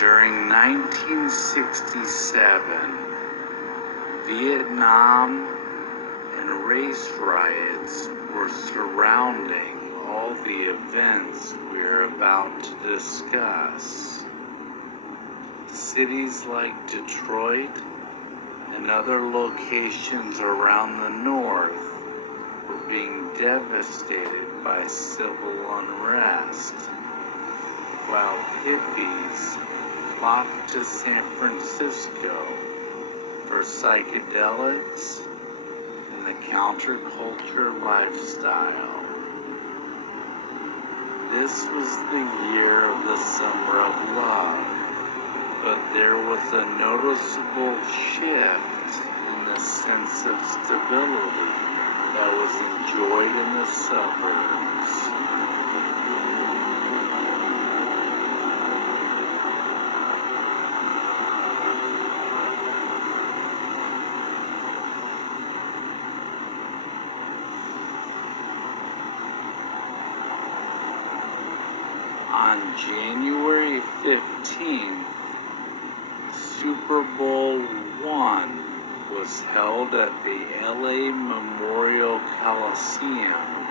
During 1967, Vietnam and race riots were surrounding all the events we're about to discuss. Cities like Detroit and other locations around the north were being devastated by civil unrest, while hippies flocked to San Francisco for psychedelics and the counterculture lifestyle. This was the year of the Summer of Love, but there was a noticeable shift in the sense of stability that was enjoyed in the suburbs. On January 15th, Super Bowl I was held at the LA Memorial Coliseum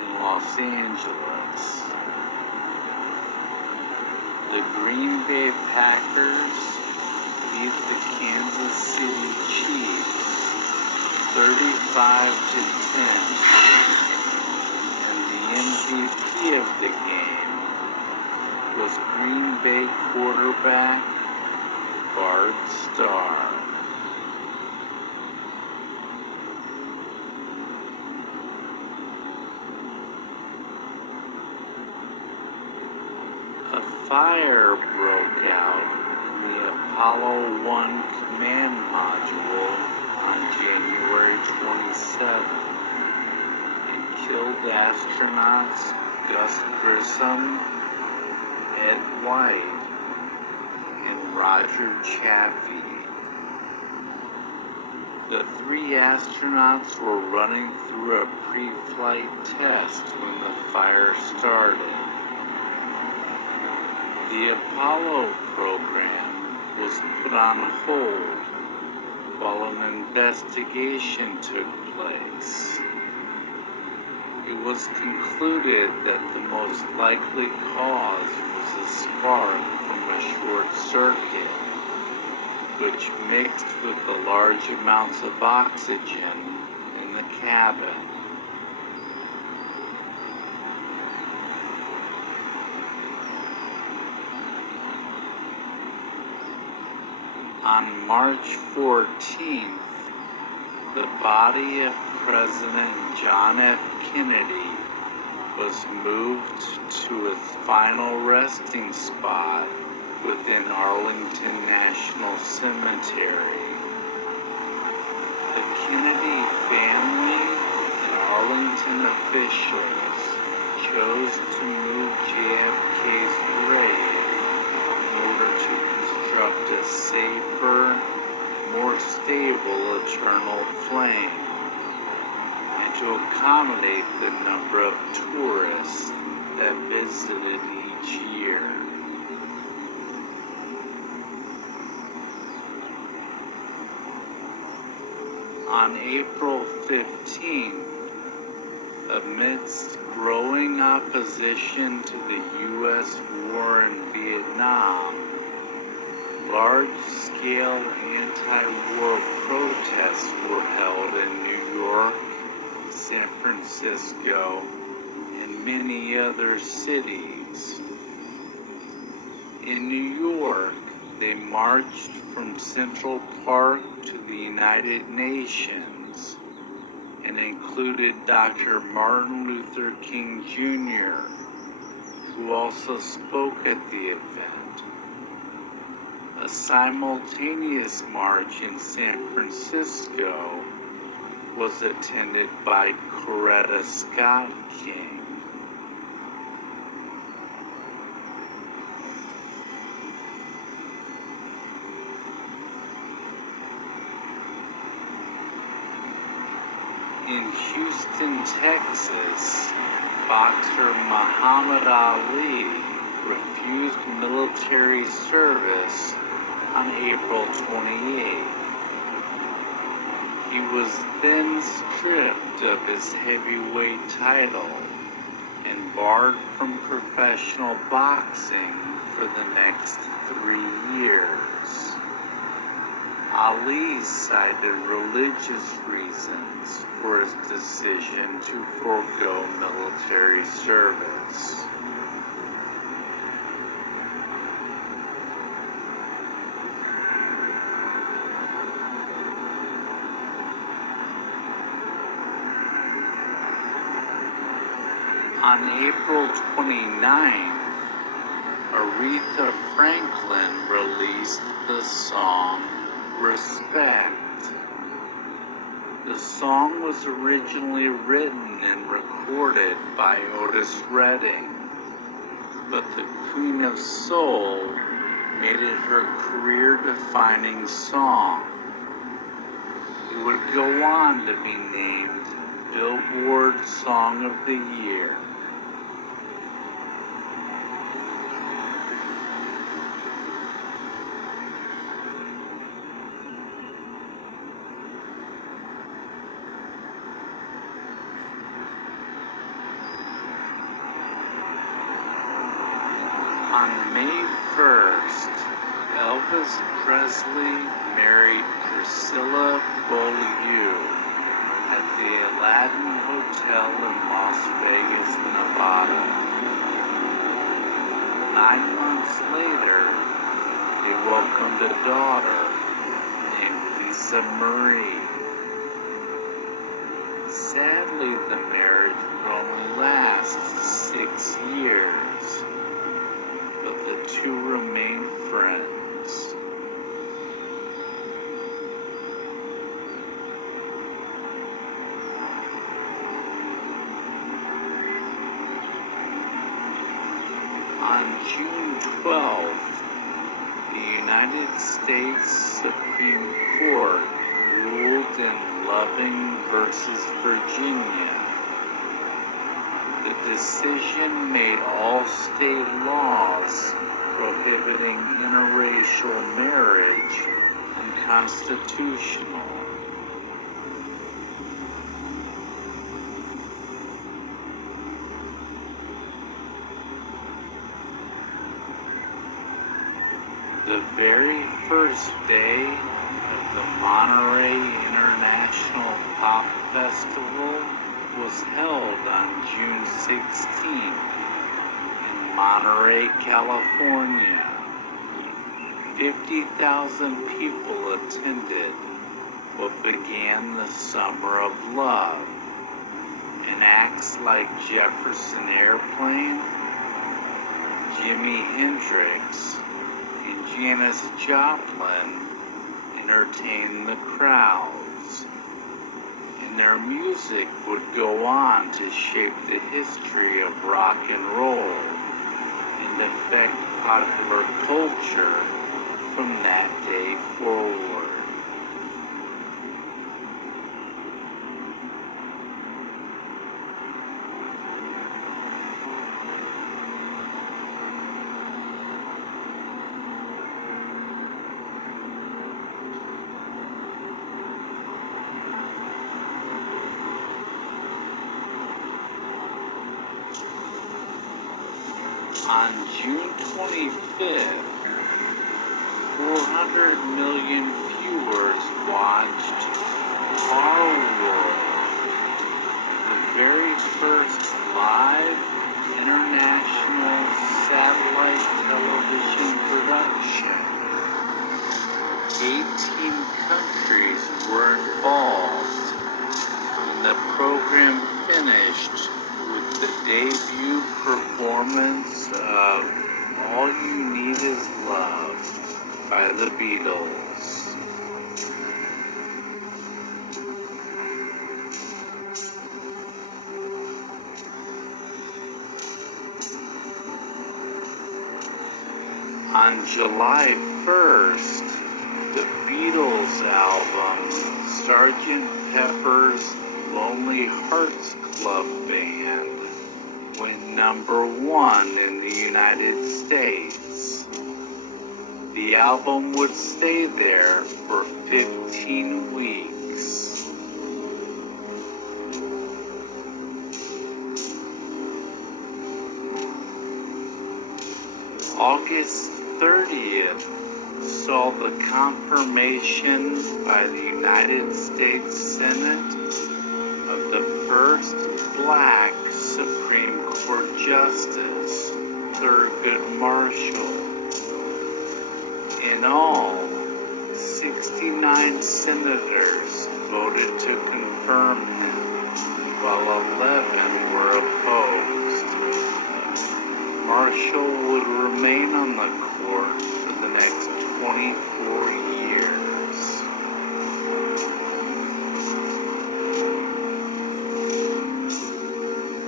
in Los Angeles. The Green Bay Packers beat the Kansas City Chiefs 35-10, and the MVP of the game was Green Bay quarterback Bart Starr. A fire broke out in the Apollo 1 command module on January 27th and killed astronauts Gus Grissom, Ed White, and Roger Chaffee. The three astronauts were running through a pre-flight test when the fire started. The Apollo program was put on hold while an investigation took place. It was concluded that the most likely cause was a spark from a short circuit, which mixed with the large amounts of oxygen in the cabin. On March 14th, the body of President John F. Kennedy was moved to its final resting spot within Arlington National Cemetery. The Kennedy family and Arlington officials chose to move JFK's grave in order to construct a safer, more stable eternal flame, and to accommodate the number of tourists that visited each year. On April 15th, amidst growing opposition to the U.S. war in Vietnam, large-scale anti-war protests were held in New York, San Francisco, and many other cities. In New York, they marched from Central Park to the United Nations and included Dr. Martin Luther King Jr., who also spoke at the event. A simultaneous march in San Francisco was attended by Coretta Scott King. In Houston, Texas, boxer Muhammad Ali refused military service on April 28th. He was then stripped of his heavyweight title and barred from professional boxing for the next 3 years. Ali cited religious reasons for his decision to forego military service. On April 29th, Aretha Franklin released the song Respect. The song was originally written and recorded by Otis Redding, but the Queen of Soul made it her career-defining song. It would go on to be named Billboard Song of the Year. On May 1st, Elvis Presley married Priscilla Beaulieu at the Aladdin Hotel in Las Vegas, Nevada. 9 months later, they welcomed a daughter named Lisa Marie. Sadly, the marriage would only last 6 years, but the two remained friends. On June 12th, the United States Supreme Court ruled in Loving versus Virginia. The decision made all state laws prohibiting interracial marriage unconstitutional. The very first day of the Monterey International Pop Festival was held on June 16th in Monterey, California. 50,000 people attended what began the Summer of Love, and acts like Jefferson Airplane, Jimi Hendrix, and Janis Joplin entertained the crowds, and their music would go on to shape the history of rock and roll and affect popular culture from that day forward. On June 25th, 400 million viewers watched Our World, the very first live international satellite television production. 18 countries were involved, and the program finished with the debut performance of All You Need Is Love by the Beatles. On July 1st, the Beatles album Sgt. Pepper's Lonely Hearts Club Band went #1 in the United States. The album would stay there for 15 weeks. August 30th saw the confirmation by the United States Senate of the first black Supreme Court Justice, Thurgood Marshall. In all, 69 senators voted to confirm him, while 11 were opposed. Marshall would remain on the court for the next 24 years.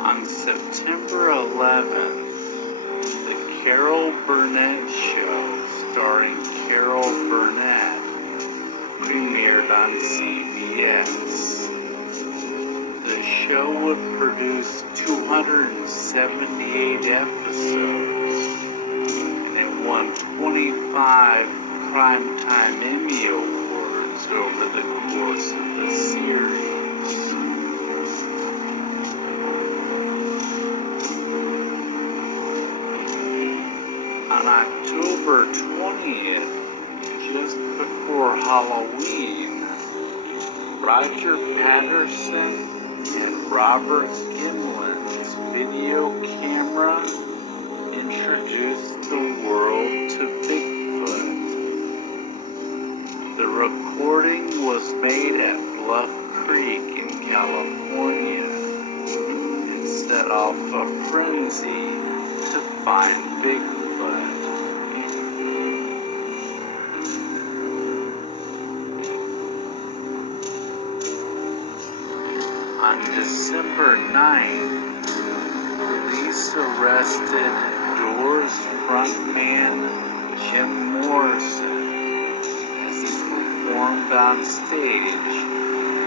On September 11th, the Carol Burnett Show, starring Carol Burnett, premiered on CBS. The show would produce 278 episodes, and it won 25 Primetime Emmy Awards over the course of the series. On October 20th, just before Halloween, Roger Patterson and Robert Gimlin's video camera introduced the world to Bigfoot. The recording was made at Bluff Creek in California and set off a frenzy to find Bigfoot. On December 9th, police arrested Doors frontman Jim Morrison as he performed on stage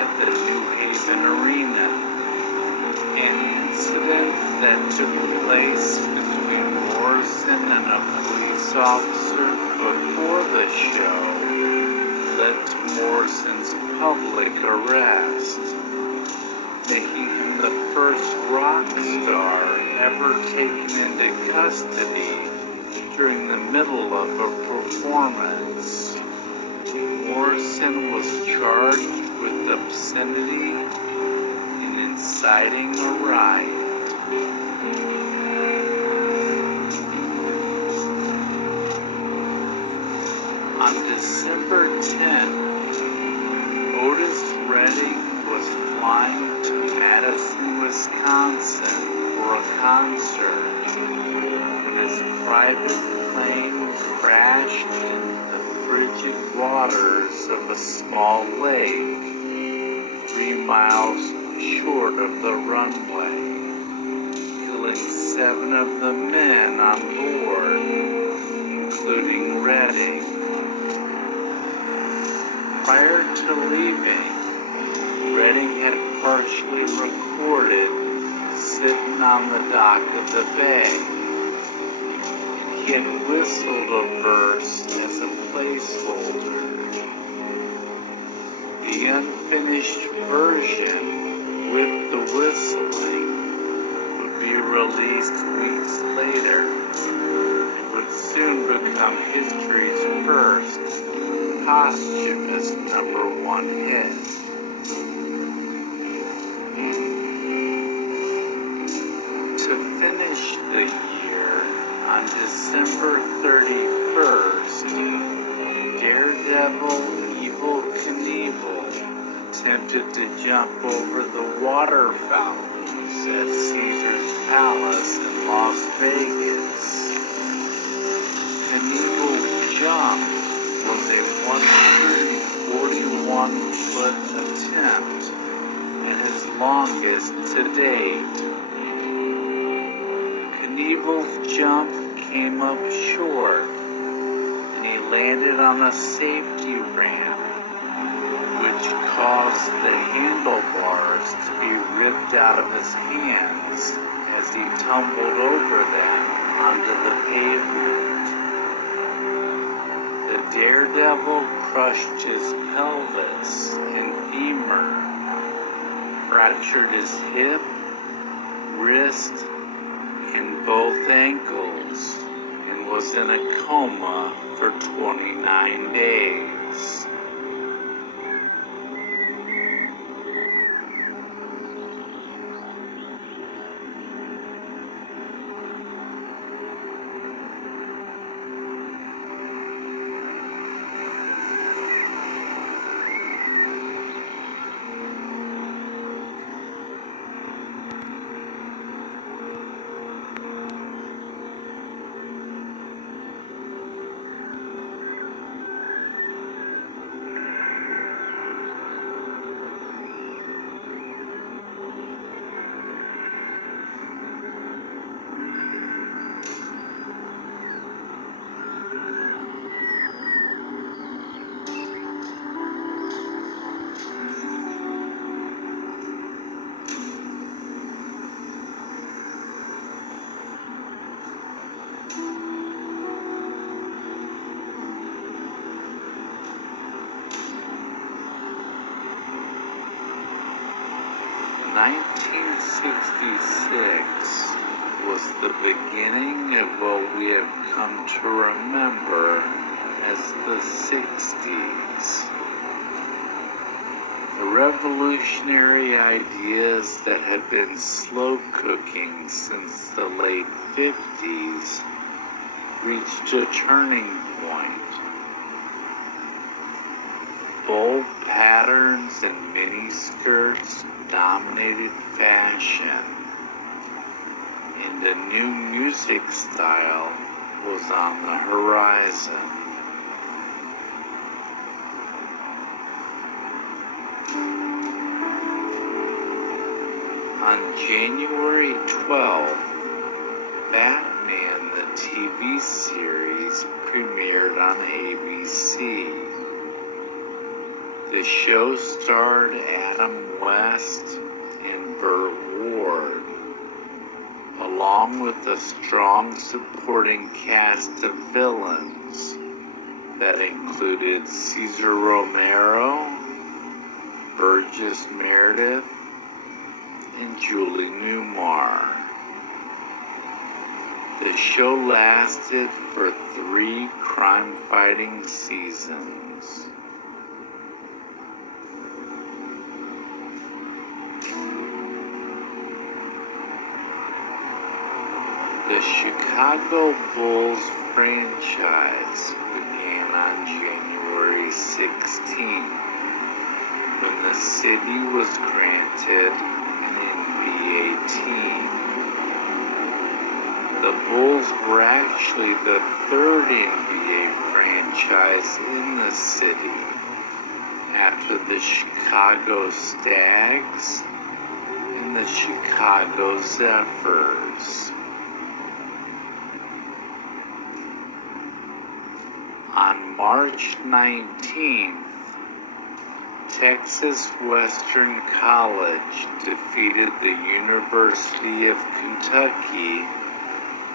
at the New Haven Arena. An incident that took place between Morrison and a police officer before the show led to Morrison's public arrest, making him the first rock star ever taken into custody during the middle of a performance. Morrison was charged with obscenity and inciting a riot. On December 10th, Otis Redding was flying to Madison, Wisconsin for a concert when his private plane crashed into the frigid waters of a small lake 3 miles short of the runway, killing 7 of the men on board, including Redding. Prior to leaving, Redding had partially recorded sitting on the dock of the bay, and he had whistled a verse as a placeholder. The unfinished version with the whistling would be released weeks later and would soon become history's first posthumous #1 hit. To finish the year, on December 31st, Daredevil Evel Knievel attempted to jump over the water fountains at Caesar's Palace in Las Vegas. Knievel's jump was a 141-foot attempt and his longest to date. Knievel's jump came up short and he landed on a safety ramp, which caused the handlebars to be ripped out of his hands as he tumbled over them onto the pavement. Daredevil crushed his pelvis and femur, fractured his hip, wrist, and both ankles, and was in a coma for 29 days. In 1966 was the beginning of what we have come to remember as the 60s. The revolutionary ideas that had been slow cooking since the late 50s reached a turning point. Bold patterns and miniskirts dominated fashion, and a new music style was on the horizon. On January 12th, Batman the TV series premiered on ABC. The show starred Adam West and Burt Ward, along with a strong supporting cast of villains that included Cesar Romero, Burgess Meredith, and Julie Newmar. The show lasted for 3 crime-fighting seasons. The Chicago Bulls franchise began on January 16th, when the city was granted an NBA team. The Bulls were actually the 3rd NBA franchise in the city, after the Chicago Stags and the Chicago Zephyrs. On March 19th, Texas Western College defeated the University of Kentucky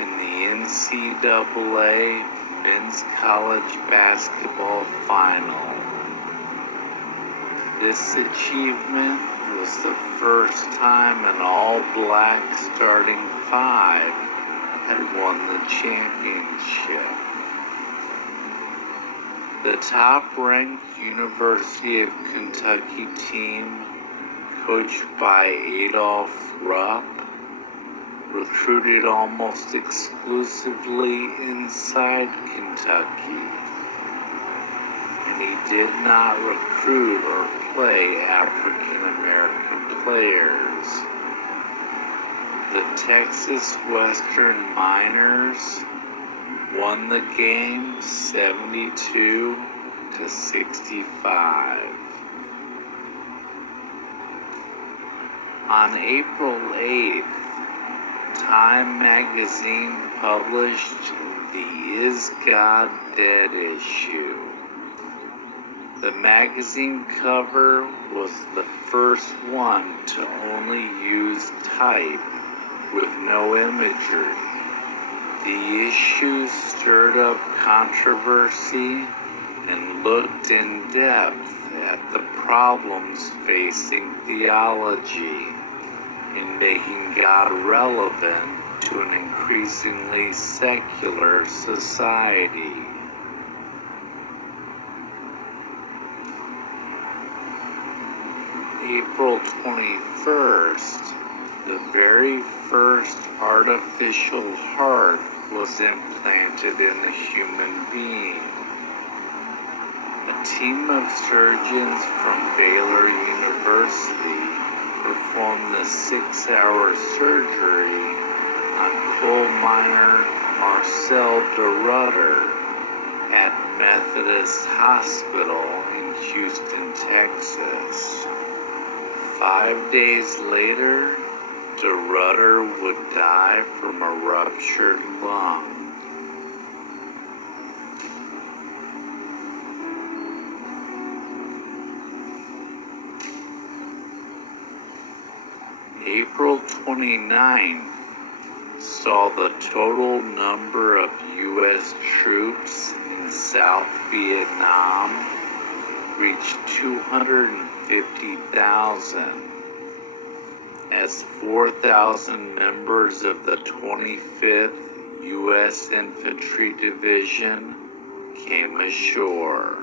in the NCAA Men's College Basketball Final. This achievement was the first time an all-black starting 5 had won the championship. The top-ranked University of Kentucky team, coached by Adolph Rupp, recruited almost exclusively inside Kentucky, and he did not recruit or play African-American players. The Texas Western Miners won the game 72-65. On April 8th, Time magazine published the Is God Dead issue. The magazine cover was the first one to only use type with no imagery. The issue stirred up controversy and looked in depth at the problems facing theology in making God relevant to an increasingly secular society. April 21st, the very first artificial heart was implanted in a human being. A team of surgeons from Baylor University performed the 6-hour surgery on coal miner Marcel DeRutter at Methodist Hospital in Houston, Texas. 5 days later, DeRutter would die from a ruptured lung. April 29 saw the total number of U.S. troops in South Vietnam reach 250,000, as 4,000 members of the 25th U.S. Infantry Division came ashore.